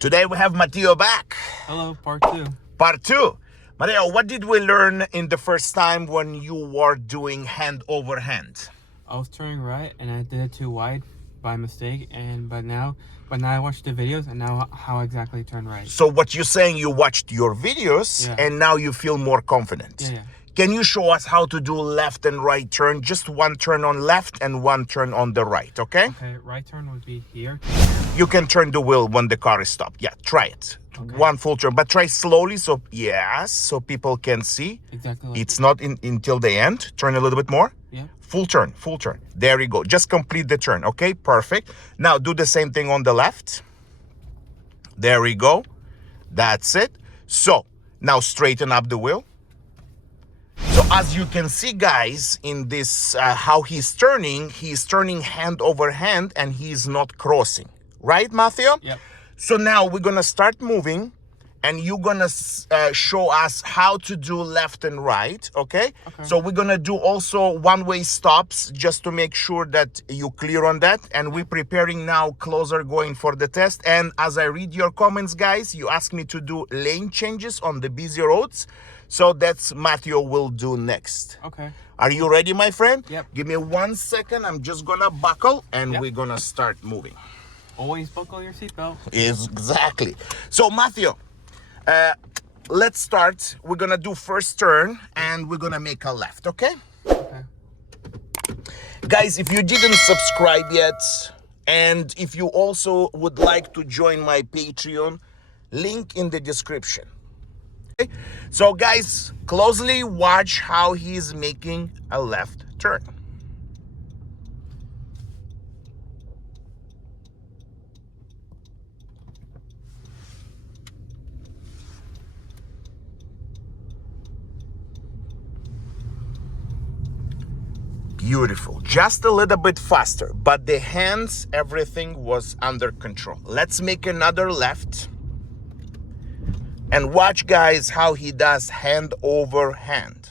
Today we have Matteo back. Hello, part two. Part two. Matteo, what did we learn in the first time when you were doing hand over hand? I was turning right and I did it too wide by mistake, but now I watched the videos and now how exactly turn right. So what you're saying, you watched your videos and now you feel more confident. Yeah. Can you show us how to do left and right turn? Just one turn on left and one turn on the right, okay? Okay, right turn would be here. You can turn the wheel when the car is stopped. Yeah, try it. Okay. One full turn, but try slowly so people can see. Exactly. Like it's not until the end. Turn a little bit more. Yeah. Full turn. There you go. Just complete the turn, okay? Perfect. Now do the same thing on the left. There we go. That's it. So now straighten up the wheel. So as you can see, guys, in this, how he's turning hand over hand and he's not crossing. Right, Matthew? Yep. So now we're going to start moving and you're going to show us how to do left and right, okay? So we're going to do also one-way stops just to make sure that you're clear on that. And we're preparing now, closer going for the test. And as I read your comments, guys, you asked me to do lane changes on the busy roads. So that's Matthew will do next. Okay. Are you ready, my friend? Yep. Give me 1 second. I'm just going to buckle and we're going to start moving. Always buckle your seatbelt. Exactly. So Matthew, let's start. We're gonna do first turn and we're gonna make a left, okay? Okay. Guys, if you didn't subscribe yet, and if you also would like to join my Patreon, link in the description. Okay? So guys, closely watch how he's making a left turn. Beautiful. Just a little bit faster, but the hands, everything was under control. Let's make another left. And watch, guys, how he does hand over hand.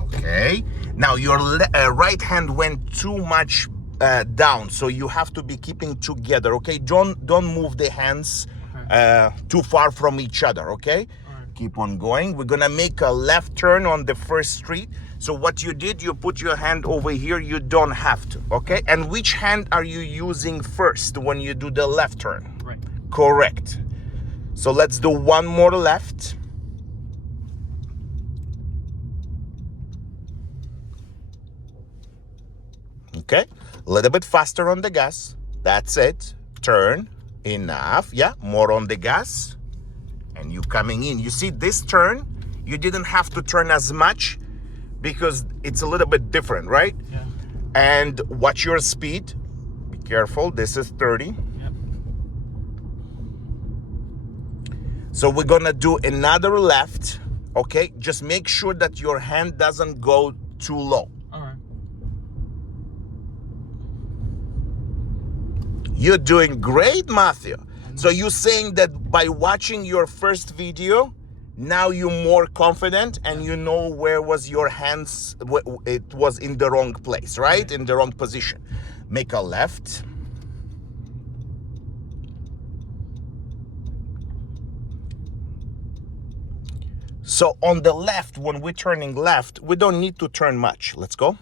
Okay. Now your right hand went too much down, so you have to be keeping together, okay? Don't move the hands too far from each other, okay? Keep on going. We're gonna make a left turn on the first street. So what you did, you put your hand over here. You don't have to, okay? And which hand are you using first when you do the left turn? Right. Correct. So let's do one more left. Okay, a little bit faster on the gas. That's it. Turn. Enough. Yeah, more on the gas. And you coming in. You see this turn, you didn't have to turn as much because it's a little bit different, right? Yeah. And watch your speed. Be careful. This is 30. Yep. So we're gonna do another left. Okay, just make sure that your hand doesn't go too low. You're doing great, Matthew. So you're saying that by watching your first video, now you're more confident and you know where was your hands, it was in the wrong place, right? In the wrong position. Make a left. So on the left, when we're turning left, we don't need to turn much. Let's go.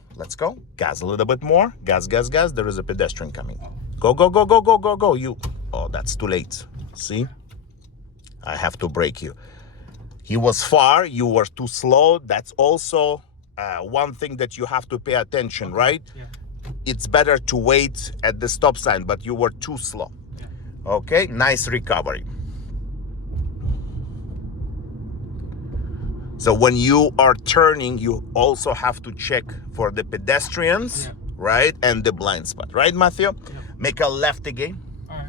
Gas a little bit more. Gas. There is a pedestrian coming. Go. You. Oh, that's too late. See? I have to brake you. He was far. You were too slow. That's also one thing that you have to pay attention, right? Yeah. It's better to wait at the stop sign, but you were too slow. Yeah. Okay, nice recovery. So when you are turning, you also have to check for the pedestrians, right? And the blind spot, right, Matthew? Yeah. Make a left again. All right.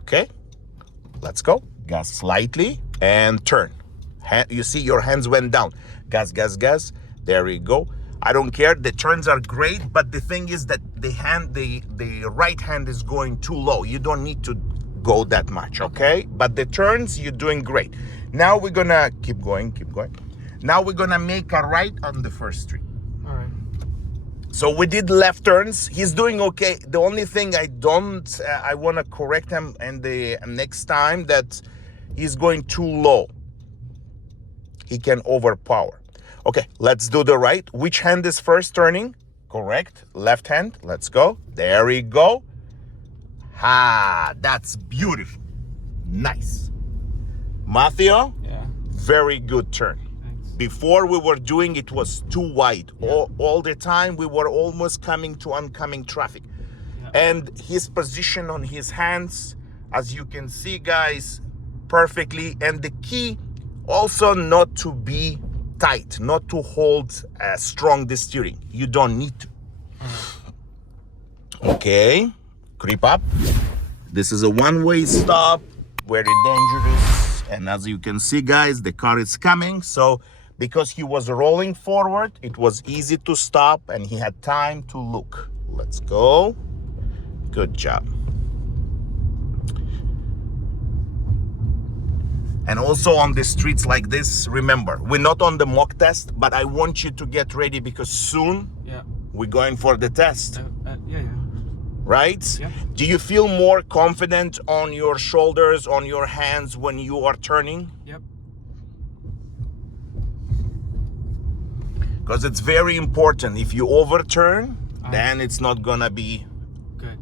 Okay, let's go. Gas slightly and turn. You see your hands went down. Gas. There we go. I don't care. The turns are great, but the thing is that the right hand is going too low. You don't need to go that much, okay? But the turns, you're doing great. Now we're gonna keep going. Now we're gonna make a right on the first street. All right. So we did left turns. He's doing okay. The only thing I want to correct him and the next time that he's going too low. He can overpower. Okay, let's do the right. Which hand is first turning? Correct. Left hand. Let's go. There we go. That's beautiful. Nice. Matthew? Yeah. Very good turn. Thanks. Before we were doing it was too wide. Yeah. All the time we were almost coming to oncoming traffic. Yeah. And his position on his hands, as you can see, guys, perfectly. And the key also not to be tight, not to hold strong the steering. You don't need to. Okay, creep up. This is a one-way stop, very dangerous. And as you can see, guys, the car is coming. So because he was rolling forward, it was easy to stop and he had time to look. Let's go. Good job. And also on the streets like this, remember, we're not on the mock test, but I want you to get ready because soon we're going for the test. Yeah. Right? Yeah. Do you feel more confident on your shoulders, on your hands when you are turning? Yep. Because it's very important. If you overturn, then it's not gonna be good.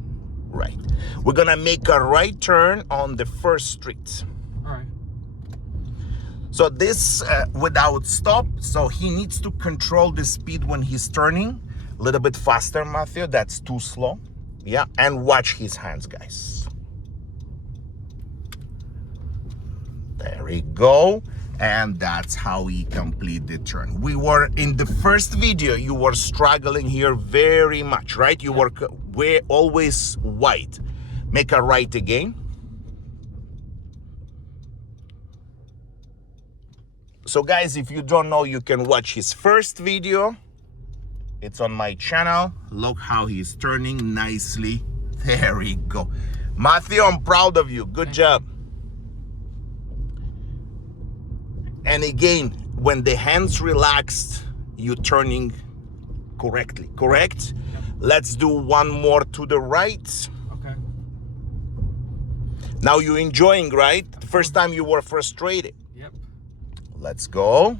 Right. We're gonna make a right turn on the first street. All right. So this without stop, so he needs to control the speed when he's turning. A little bit faster, Matthew, that's too slow. Yeah, and watch his hands, guys. There we go. And that's how he complete the turn. We were in the first video, you were struggling here very much, right? You were always wide. Make a right again. So guys, if you don't know, you can watch his first video. It's on my channel. Look how he's turning nicely. There we go. Matthew, I'm proud of you. Good job. And again, when the hands relaxed, you're turning correctly, correct? Yep. Let's do one more to the right. Okay. Now you're enjoying, right? The first time you were frustrated. Yep. Let's go.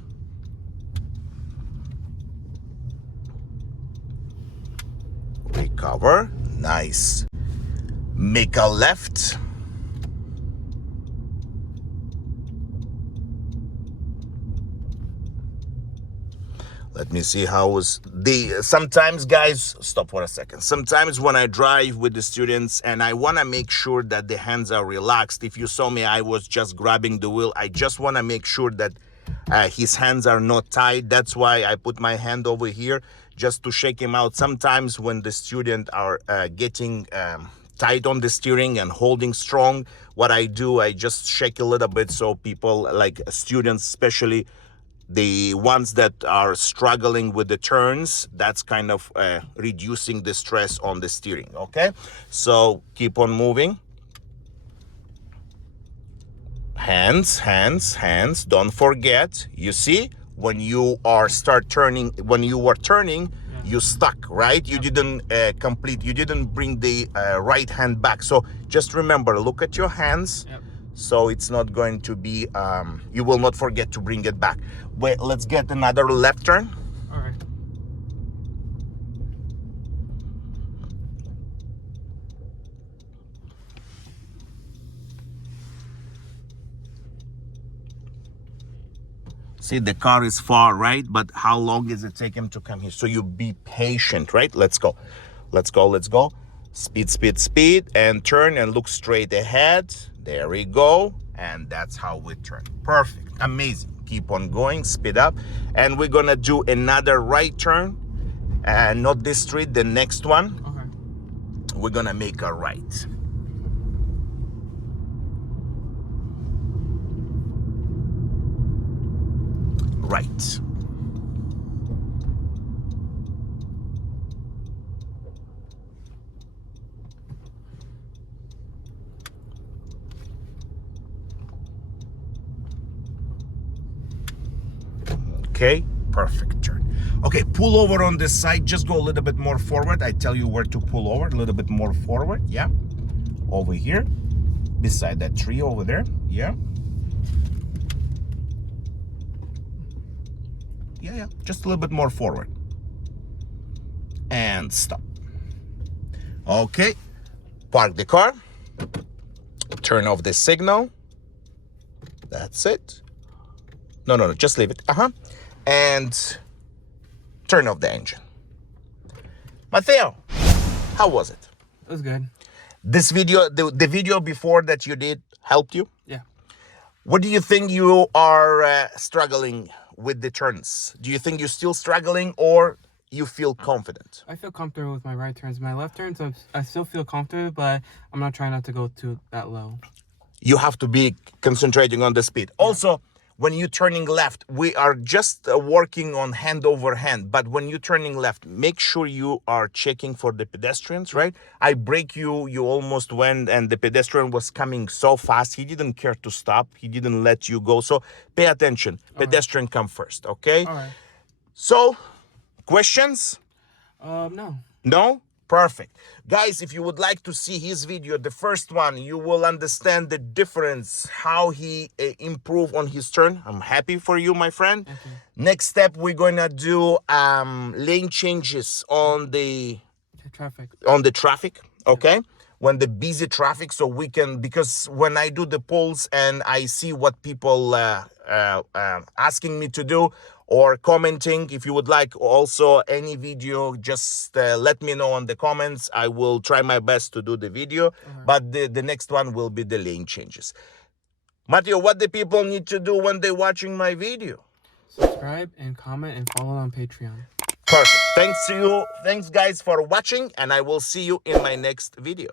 Recover. Nice. Make a left. Let me see how was sometimes, guys, stop for a second. Sometimes when I drive with the students and I want to make sure that the hands are relaxed. If you saw me, I was just grabbing the wheel. I just want to make sure that his hands are not tied. That's why I put my hand over here just to shake him out. Sometimes when the student are getting tight on the steering and holding strong, what I do, I just shake a little bit so people, like students especially, the ones that are struggling with the turns, that's kind of reducing the stress on the steering, okay? So keep on moving. Hands, hands, hands, don't forget. You see, when you are turning, you stuck, right? You didn't complete, you didn't bring the right hand back. So just remember, look at your hands. Yep. So it's not going to be, you will not forget to bring it back. Wait, let's get another left turn. All right. See, the car is far, right? But how long does it take him to come here? So you be patient, right? Let's go. Let's go, let's go. Speed, speed, speed, and turn and look straight ahead. There we go. And that's how we turn. Perfect. Amazing. Keep on going. Speed up. And we're going to do another right turn. Not this street, the next one. Okay. We're going to make a right. Right. Okay, perfect turn. Okay, pull over on this side. Just go a little bit more forward. I tell you where to pull over. A little bit more forward. Yeah. Over here. Beside that tree over there. Yeah. Yeah. Just a little bit more forward. And stop. Okay. Park the car. Turn off the signal. That's it. No. Just leave it. And turn off the engine. Matteo, how was it? It was good. This video, the video before that you did, helped you? Yeah. What do you think you are struggling with the turns? Do you think you're still struggling, or you feel confident? I feel comfortable with my right turns. My left turns, I still feel comfortable, but I'm not trying not to go to that low. You have to be concentrating on the speed. Yeah. Also, when you're turning left, we are just working on hand over hand. But when you're turning left, make sure you are checking for the pedestrians, right? I brake you, you almost went, and the pedestrian was coming so fast. He didn't care to stop. He didn't let you go. So pay attention. Pedestrian come first, okay? All right. So, questions? No. No? Perfect. Guys, if you would like to see his video, the first one, you will understand the difference, how he improved on his turn. I'm happy for you, my friend. Okay. Next step, we're gonna do lane changes on the traffic, okay? When the busy traffic, so we can, because when I do the polls and I see what people asking me to do, or commenting, if you would like also any video, just let me know on the comments. I will try my best to do the video, but the next one will be the lane changes. Matteo, what the people need to do when they're watching my video? Subscribe and comment and follow on Patreon. Perfect. Thanks to you. Thanks guys for watching, and I will see you in my next video.